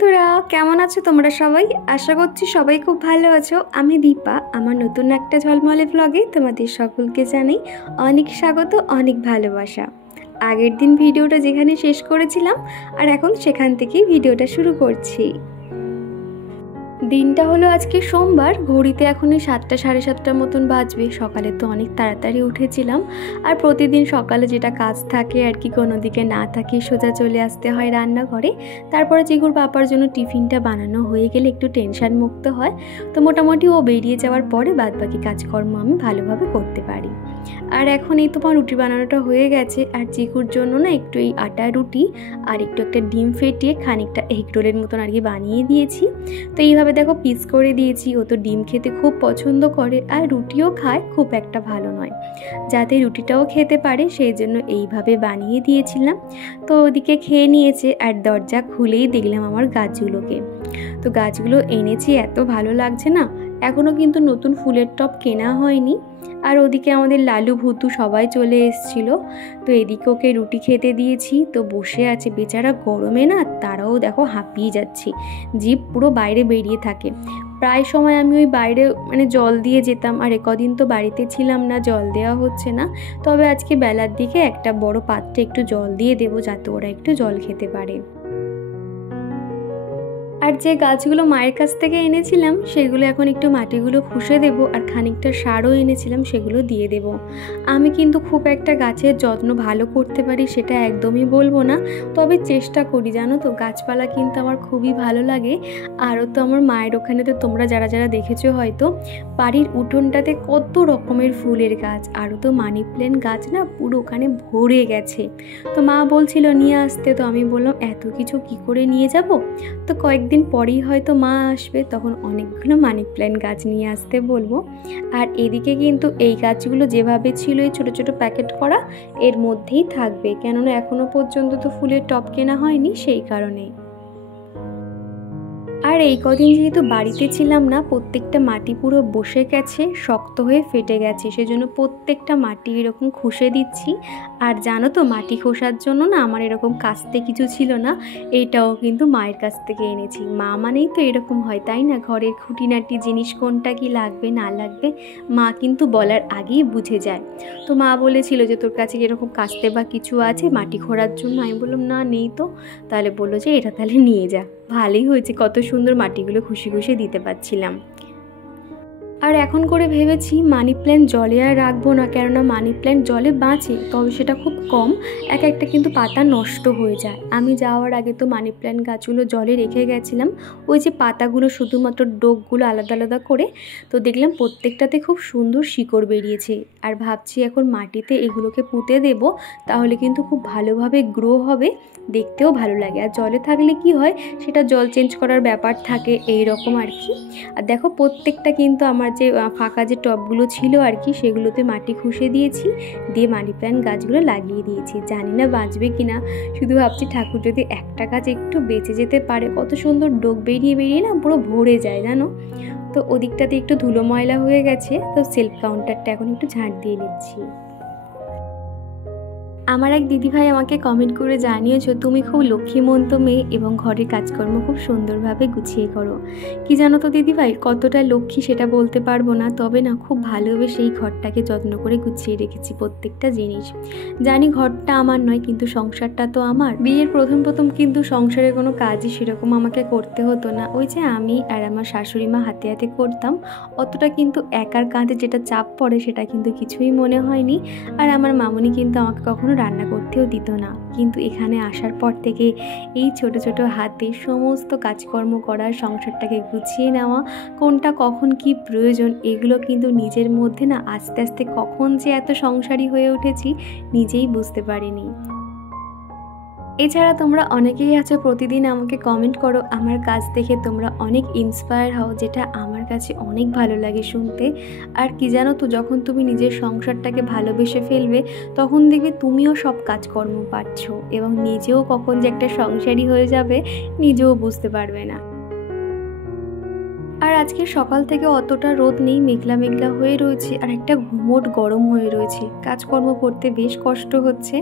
বন্ধুরা, কেমন আছো তোমরা সবাই? আশা করছি সবাই খুব ভালো আছো। আমি দীপা। আমার নতুন একটা ঝলমলে ব্লগে তোমাদের সকলকে জানাই অনেক স্বাগত, অনেক ভালোবাসা। আগের দিন ভিডিওটা যেখানে শেষ করেছিলাম আর এখন সেখান থেকেই ভিডিওটা শুরু করছি। দিনটা হলো আজকে সোমবার। ঘড়িতে এখনই 7টা সাড়ে 7টার মতন বাজবে। সকালে তো অনেক তাড়াতাড়ি উঠেছিলাম, আর প্রতিদিন সকালে যেটা কাজ থাকে আর কি, কোনো দিকে না থাকি সোজা চলে আসতে হয় রান্নাঘরে। তারপরে চিকুর পাপার জন্য টিফিনটা বানানো হয়ে গেলে একটু টেনশন মুক্ত হয়। তো মোটামুটি ও বেরিয়ে যাওয়ার পরে বাদবাকি কাজকর্ম আমি ভালোভাবে করতে পারি। আর এখন এই তোমার রুটি বানানোটা হয়ে গেছে, আর চিকুর জন্য না একটু এই আটা রুটি আর একটা ডিম ফেটিয়ে খানিকটা এগ রোলের মতন আর কি বানিয়ে দিয়েছি। তো এইভাবে দেখো পিস করে দিয়েছি। ও তো ডিম খেতে খুব পছন্দ করে আর রুটিও খায়, খুব একটা ভালো নয়, যাতে রুটিটাও খেতে পারে সেই জন্য এইভাবে বানিয়ে দিয়েছিলাম। তো ওদিকে খেয়ে নিয়েছে, আর দরজা খুলেই দেখলাম আমার গাছগুলোকে। তো গাছগুলো এনেছি, এত ভালো লাগছে না। এখনও কিন্তু নতুন ফুলের টব কেনা হয়নি। আর ওদিকে আমাদের লালু ভুতু সবাই চলে এসেছিল। তো এদিকে ওকে রুটি খেতে দিয়েছি, তো বসে আছে বেচারা। গরমে না তারাও দেখো হাঁপিয়ে যাচ্ছে, জিভ পুরো বাইরে বেরিয়ে থাকে। প্রায় সময় আমি ওই বাইরে জল দিয়ে যেতাম, আর কদিন তো বাড়িতে ছিলাম না, জল দেওয়া হচ্ছে না। তবে আজকে বেলার দিকে একটা বড় পাত্রে একটু জল দিয়ে দেবো, যাতে ওরা একটু জল খেতে পারে। আর যে গাছগুলো মায়ের কাছ থেকে এনেছিলাম সেগুলো এখন একটু মাটিগুলো খুশে দেব, আর খানিকটা সারও এনেছিলাম সেগুলো দিয়ে দেব। আমি কিন্তু খুব একটা গাছের যত্ন ভালো করতে পারি সেটা একদমই বলবো না, তবে চেষ্টা করি। জানো তো, গাছপালা কিন্তু আমার খুবই ভালো লাগে। আরও তো আমার মায়ের ওখানে তো তোমরা যারা যারা দেখেছো হয়তো, বাড়ির উঠোনটাতে কত রকমের ফুলের গাছ, আরও তো মানি প্ল্যান্ট গাছ না পুরো ওখানে ভরে গেছে। তো মা বলছিল নিয়ে আসতে, তো আমি বললাম এত কিছু কি করে নিয়ে যাব। তো কয়েকদিন পরেই হয়তো মা আসবে, তখন অনেকগুলো মানি প্ল্যান্ট গাছ নিয়ে আসতে বলবো। আর এদিকে কিন্তু এই গাছগুলো যেভাবে ছিল এই ছোটো ছোটো প্যাকেট করা, এর মধ্যেই থাকবে, কেননা এখনো পর্যন্ত তো ফুলের টব কেনা হয়নি, সেই কারণেই। আর এই কদিন যেহেতু বাড়িতে ছিলাম না, প্রত্যেকটা মাটি পুরো বসে গেছে, শক্ত হয়ে ফেটে গেছে, সেজন্য প্রত্যেকটা মাটি এরকম খুশে দিচ্ছি। আর জানো তো, মাটি খোসার জন্য না আমার এরকম কাস্তে কিছু ছিল না, এইটাও কিন্তু মায়ের কাছ থেকে এনেছি। মা মানেই তো এরকম হয়, তাই না? ঘরের খুঁটিনাটি জিনিস কোনটা কি লাগবে না লাগবে মা কিন্তু বলার আগেই বুঝে যায়। তো মা বলেছিল যে তোর কাছে এরকম কাস্তে বা কিছু আছে মাটি খোঁড়ার জন্য? আমি বললাম না, নেই তো। তাহলে বললো যে এটা তাহলে নিয়ে যা। ভালোই হয়েছে, কত সুন্দর মাটিগুলো খুশি খুশি দিতে পারছিলাম। আর এখন করে ভেবেছি মানি প্ল্যান্ট জলে আর রাখবো না, কেননা মানি প্ল্যান্ট জলে বাঁচে, তবে সেটা খুব কম। একটা কিন্তু পাতা নষ্ট হয়ে যায়। আমি যাওয়ার আগে তো মানি প্ল্যান্ট গাছগুলো জলে রেখে গেছিলাম, ওই যে পাতাগুলো শুধুমাত্র ডোকগুলো আলাদা আলাদা করে। তো দেখলাম প্রত্যেকটাতে খুব সুন্দর শিকড় বেরিয়েছে। আর ভাবছি এখন মাটিতে এগুলোকে পুঁতে দেব, তাহলে কিন্তু খুব ভালোভাবে গ্রো হবে, দেখতেও ভালো লাগে। আর জলে থাকলে কি হয়, সেটা জল চেঞ্জ করার ব্যাপার থাকে, এই রকম আর কি। আর দেখো প্রত্যেকটা কিন্তু আমার যে ফাঁকা যে টবগুলো ছিল আর কি, সেগুলোতে মাটি খুশে দিয়েছি, দিয়ে মানি প্ল্যান্ট গাছগুলো লাগিয়ে দিয়েছি। জানি না বাঁচবে কিনা, শুধু ভাবছি ঠাকুর যদি একটা গাছ একটু বেঁচে যেতে পারে। কত সুন্দর ডোক বেরিয়ে বেরিয়ে না পুরো ভরে যায়, জানো তো। ওদিকটাতে একটু ধুলো ময়লা হয়ে গেছে, তো সেলফ কাউন্টারটা এখন একটু ঝাঁট দিয়ে নিচ্ছি। আমার এক দিদিভাই আমাকে কমেন্ট করে জানিয়েছো তুমি খুব লক্ষ্মীমন্ত মেয়ে এবং ঘরের কাজকর্ম খুব সুন্দরভাবে গুছিয়ে করো। কি জানো তো দিদিভাই, কতটা লক্ষ্মী সেটা বলতে পারবো না, তবে না খুব ভালোবেসে এই ঘরটাকে যত্ন করে গুছিয়ে রেখেছি প্রত্যেকটা জিনিস। জানি ঘরটা আমার নয়, কিন্তু সংসারটা তো আমার। বিয়ের প্রথম প্রথম কিন্তু সংসারের কোনো কাজই সেরকম আমাকে করতে হতো না, ওই যে আমি আর আমার শাশুড়ি মা হাতে হাতে করতাম। অতটা কিন্তু একার কাঁধে যেটা চাপ পড়ে সেটা কিন্তু কিছুই মনে হয়নি। আর আমার মামুনি কিন্তু আমাকে কখনো রান্না করতেও দিত না, কিন্তু এখানে আসার পর থেকে এই ছোট ছোট হাতে সমস্ত কাজকর্ম করা, সংসারটাকে গুছিয়ে নেওয়া, কোনটা কখন কি প্রয়োজন, এগুলো কিন্তু নিজের মধ্যে না আস্তে আস্তে কখন যে এত সংসারী হয়ে উঠেছি নিজেই বুঝতে পারিনি। এছাড়া তোমরা অনেকেই আছো প্রতিদিন আমাকে কমেন্ট করো, আমার কাজ দেখে তোমরা অনেক ইন্সপায়ার হও, যেটা আমার কাছে অনেক ভালো লাগে শুনতে। আর কি জানো তো, যখন তুমি নিজের সংসারটাকে ভালোবেসে ফেলবে, তখন দেখবে তুমিও সব কাজকর্ম পারছো, এবং নিজেও কখন যে একটা সংসারী হয়ে যাবে নিজেও বুঝতে পারবে না। আর আজকে সকাল থেকে অতটা রোদ নেই, মেঘলা মেঘলা হয়ে রয়েছে আর একটা ঘুমোট গরম হয়ে রয়েছে। কাজকর্ম করতে বেশ কষ্ট হচ্ছে,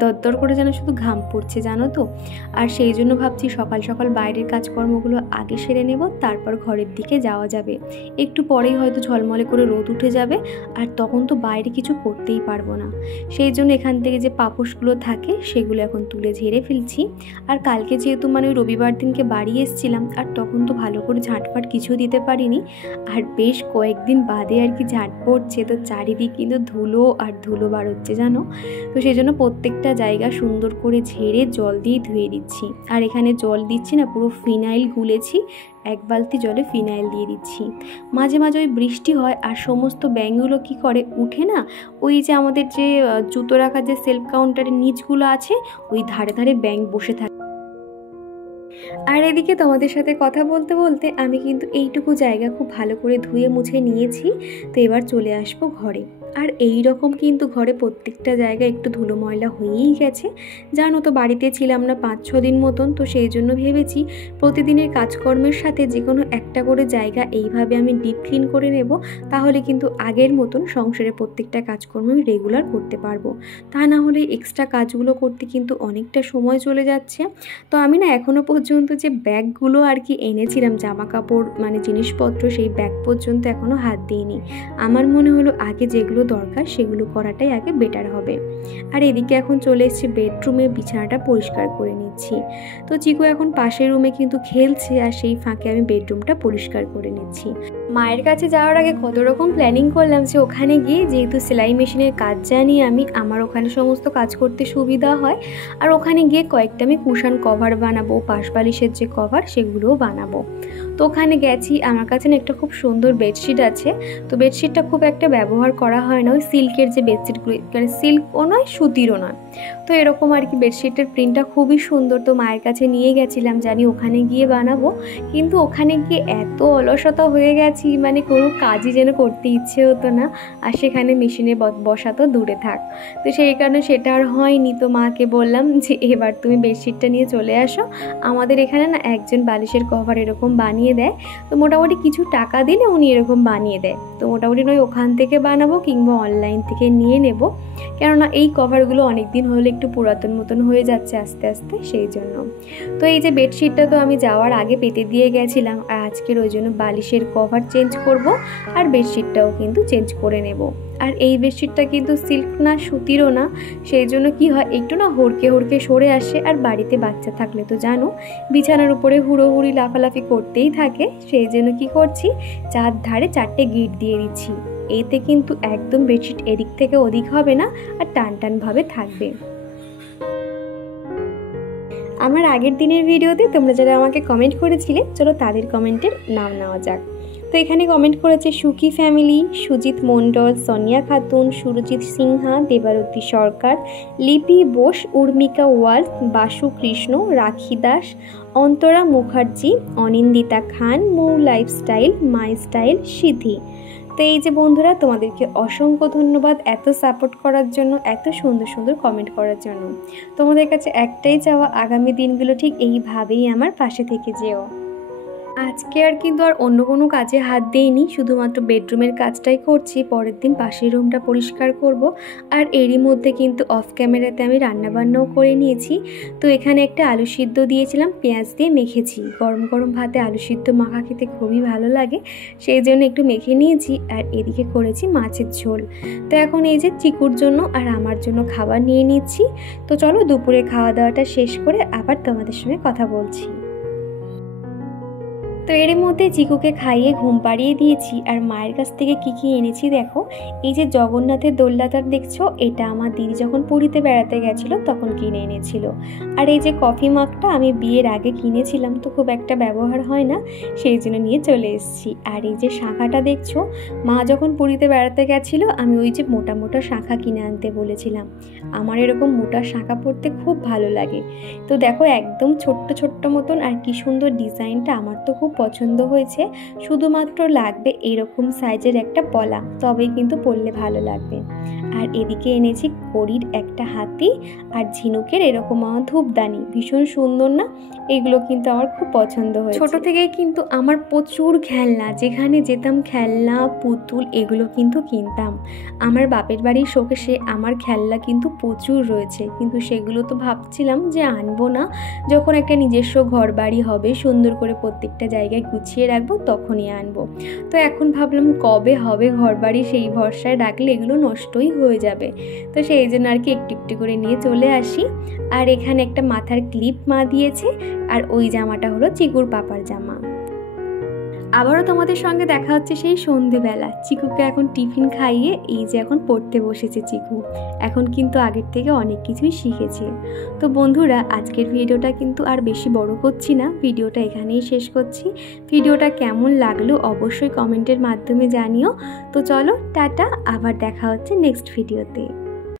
দরদর করে যেন শুধু ঘাম পড়ছে জানো তো। আর সেই জন্য ভাবছি সকাল সকাল বাইরের কাজকর্মগুলো আগে সেরে নেব, তারপর ঘরের দিকে যাওয়া যাবে। একটু পরেই হয়তো ঝলমলে করে রোদ উঠে যাবে, আর তখন তো বাইরে কিছু করতেই পারবো না। সেই জন্য এখান থেকে যে পাপোশগুলো থাকে সেগুলো এখন তুলে ঝেড়ে ফেলছি। আর কালকে যেহেতু ওই রবিবার দিনকে বাড়ি এসেছিলাম, আর তখন তো ভালো করে ঝাঁটফাট কিছু দিতে পারিনি, আর বেশ কয়েকদিন বাদে আর কি ঝাঁট পড়ছে, তো চারিদিক কিন্তু ধুলো আর ধুলো বার হচ্ছে জানো। তো সেই জন্য প্রত্যেকটা জায়গা সুন্দর করে ঝেড়ে জল দিয়ে ধুয়ে দিচ্ছি। আর এখানে জল দিচ্ছি না, পুরো ফিনাইল গুলেছি, এক বালতি জলে ফিনাইল দিয়ে দিচ্ছি। মাঝে মাঝে ওই বৃষ্টি হয় আর সমস্ত ব্যাঙগুলো কি করে উঠে না, ওই যে আমাদের যে জুতো রাখার যে সেলফ কাউন্টারের নিচগুলো আছে, ওই ধারে ধারে ব্যাঙ বসে থাকে। আর এদিকে তোমাদের সাথে কথা বলতে বলতে আমি কিন্তু এইটুকু জায়গা খুব ভালো করে ধুয়ে মুছে নিয়েছি। তো এবার চলে আসবো ঘরে। আর এই রকম কিন্তু ঘরে প্রত্যেকটা জায়গা একটু ধুলো ময়লা হয়েই গেছে জানো তো। বাড়িতে ছিলাম না 5-6 দিন মতন, তো সেই জন্য ভেবেছি প্রতিদিনের কাজকর্মের সাথে যে কোনো একটা করে জায়গা এইভাবে আমি ডিপ ক্লিন করে নেব, তাহলে কিন্তু আগের মতন সংসারের প্রত্যেকটা কাজকর্ম আমি রেগুলার করতে পারবো। তা না হলে এক্সট্রা কাজগুলো করতে কিন্তু অনেকটা সময় চলে যাচ্ছে। তো আমি না এখনও পর্যন্ত যে ব্যাগগুলো আর কি এনেছিলাম জামা কাপড় জিনিসপত্র, সেই ব্যাগ পর্যন্ত এখনও হাত দিইনি। আমার মনে হলো আগে যেগুলো দরকার সেগুলো করাটাই আগে বেটার হবে। আর এদিকে এখন চলে এসেছি বেডরুমে, বিছানাটা পরিষ্কার করে নিচ্ছি। তো চিকু এখন পাশের রুমে কিন্তু খেলছে, আর সেই ফাঁকে আমি বেডরুমটা পরিষ্কার করে নিচ্ছি। মায়ের কাছে যাওয়ার আগে কত রকম প্ল্যানিং করলাম যে ওখানে গিয়ে যেহেতু সেলাই মেশিনের কাজ জানি আমি, আমার ওখানে সমস্ত কাজ করতে সুবিধা হয়। আর ওখানে গিয়ে কয়েকটা আমি কুশন কভার বানাবো, পাশ বালিশের যে কভার সেগুলোও বানাবো। তো ওখানে গেছি, আমার কাছে না একটা খুব সুন্দর বেডশিট আছে। তো বেডশিটটা খুব একটা ব্যবহার করা হয় না, ওই সিল্কের যে বেডশিটগুলো, সিল্কও নয় সুতিরও নয়, তো এরকম আর কি বেডশিটের প্রিন্টটা খুবই সুন্দর। তো মায়ের কাছে নিয়ে গেছিলাম জানি ওখানে গিয়ে বানাবো, কিন্তু ওখানে গিয়ে এত অলসতা হয়ে গেছি, কোনো কাজই যেন করতে ইচ্ছে হতো না। আর সেখানে মেশিনে বসা তো দূরে থাক, তো সেই কারণে সেটা আর হয়নি। তো মাকে বললাম যে এবার তুমি বেডশিটটা নিয়ে চলে আসো, আমাদের এখানে না একজন বালিশের কভার এরকম বানিয়ে দেয়। তো মোটামুটি কিছু টাকা দিলে উনি এরকম বানিয়ে দেয়। তো মোটামুটি নয় ওখান থেকে বানাবো কিংবা অনলাইন থেকে নিয়ে নেব, কেননা এই কভারগুলো অনেক দিন হলে একটু পুরাতন মতন হয়ে যাচ্ছে আস্তে আস্তে, সেই জন্য। তো এই যে বেডশিটটা তো আমি যাওয়ার আগে পেতে দিয়ে গেছিলাম, আর আজকের ওই জন্য বালিশের কভার চেঞ্জ করব, আর বেডশিটটাও কিন্তু চেঞ্জ করে নেব। আর এই বেডশিটটা কিন্তু সিল্ক না সুতিরও না, সেই জন্য কি হয় একটু না হড়কে হড়কে সরে আসে। আর বাড়িতে বাচ্চা থাকলে তো জানো বিছানার উপরে হুড়োহুড়ি লাফালাফি করতেই থাকে, সেই জন্য কি করছি চারধারে 4টে গিট দিয়ে দিচ্ছি। এতে কিন্তু একদম বেডশিট এদিক থেকে ওদিক হবে না, আর টান টান ভাবে থাকবে। আমার আগের দিনের ভিডিওতে তোমরা যারা আমাকে কমেন্ট করেছিলে, চলো তাদের কমেন্টের নাম নেওয়া যাক। তো এখানে কমেন্ট করেছে সুখী ফ্যামিলি, সুজিত মণ্ডল, সোনিয়া খাতুন, সুরজিৎ সিনহা, দেবারতী সরকার, লিপি বোস, উর্মিকা ওয়াল, বাসু কৃষ্ণ, রাখি দাস, অন্তরা মুখার্জি, অনিন্দিতা খান, মৌ লাইফস্টাইল, মাই স্টাইল, সিদ্ধি। তো এই যে বন্ধুরা, তোমাদেরকে অসংখ্য ধন্যবাদ এত সাপোর্ট করার জন্য, এত সুন্দর সুন্দর কমেন্ট করার জন্য। তোমাদের কাছে একটাই চাওয়া, আগামী দিনগুলো ঠিক এইভাবেই আমার পাশে থেকে যেও। আজকে আর কিন্তু আর অন্য কোনো কাজে হাত দেইনি, শুধুমাত্র বেডরুমের কাজটাই করছি। পরের দিন পাশের রুমটা পরিষ্কার করব। আর এরই মধ্যে কিন্তু অফ ক্যামেরাতে আমি রান্নাবান্নাও করে নিয়েছি। তো এখানে একটা আলু সিদ্ধ দিয়েছিলাম, পেঁয়াজ দিয়ে মেখেছি। গরম গরম ভাতে আলু সিদ্ধ মাখা খেতে খুবই ভালো লাগে, সেই জন্য একটু মেখে নিয়েছি। আর এদিকে করেছি মাছের ঝোল। তো এখন এই যে চিকুর জন্য আর আমার জন্য খাবার নিয়ে নিচ্ছি। তো চলো দুপুরে খাওয়া দাওয়াটা শেষ করে আবার তোমাদের সঙ্গে কথা বলছি। তো এর মধ্যে চিকুকে খাইয়ে ঘুম পাড়িয়ে দিয়েছি। আর মায়ের কাছ থেকে কি এনেছি দেখো, এই যে জগন্নাথের দোলনাটার দেখছো, এটা আমার দিদি যখন পুরীতে বেড়াতে গেছিলো তখন কিনে এনেছিল। আর এই যে কফি মাগটা আমি বিয়ের আগে কিনেছিলাম, তো খুব একটা ব্যবহার হয় না, সেই জন্য নিয়ে চলে এসেছি। আর এই যে শাঁখাটা দেখছো, মা যখন পুরীতে বেড়াতে গেছিলো আমি ওই যে মোটা মোটা শাঁখা কিনে আনতে বলেছিলাম। আমার এরকম মোটা শাঁখা পরতে খুব ভালো লাগে। তো দেখো একদম ছোট্ট ছোট্ট মতন, আর কি সুন্দর ডিজাইনটা, আমার তো খুব পছন্দ হয়েছে। শুধুমাত্র লাগবে এরকম সাইজের একটা পলা, তবেই কিন্তু পরলে ভালো লাগবে। আর এদিকে এনেছি কড়ির একটা হাতি আর ঝিনুকের এরকম ধূপদানি, ভীষণ সুন্দর না? এগুলো কিন্তু আমার খুব পছন্দ হয়েছে। ছোট থেকেই কিন্তু আমার প্রচুর খেলনা, যেখানে যেতাম খেলনা পুতুল এগুলো কিন্তু কিনতাম। আমার বাপের বাড়ির শোকেসে আমার খেলনা কিন্তু প্রচুর রয়েছে, কিন্তু সেগুলো তো ভাবছিলাম যে আনবো না, যখন একটা নিজস্ব ঘর বাড়ি হবে, সুন্দর করে প্রত্যেকটা জায়গায় গুছিয়ে রাখবো, তখনই আনবো। তো এখন ভাবলাম কবে হবে ঘর বাড়ি, সেই ভরসায় রাখলে এগুলো নষ্টই হয়ে যাবে। তো সেই জন্য আর কি একটু একটু করে নিয়ে চলে আসি। আর এখানে একটা মাথার ক্লিপ মা দিয়েছে, আর ওই জামাটা হলো চিকুর পাপার জামা। আবারও তোমাদের সঙ্গে দেখা হচ্ছে সেই সন্ধেবেলা। চিকুকে এখন টিফিন খাইয়ে এই যে এখন পড়তে বসেছে চিকু। এখন কিন্তু আগের থেকে অনেক কিছুই শিখেছে। তো বন্ধুরা, আজকের ভিডিওটা কিন্তু আর বেশি বড় করছি না, ভিডিওটা এখানেই শেষ করছি। ভিডিওটা কেমন লাগলো অবশ্যই কমেন্টের মাধ্যমে জানিও। তো চলো টাটা, আবার দেখা হচ্ছে নেক্সট ভিডিওতে।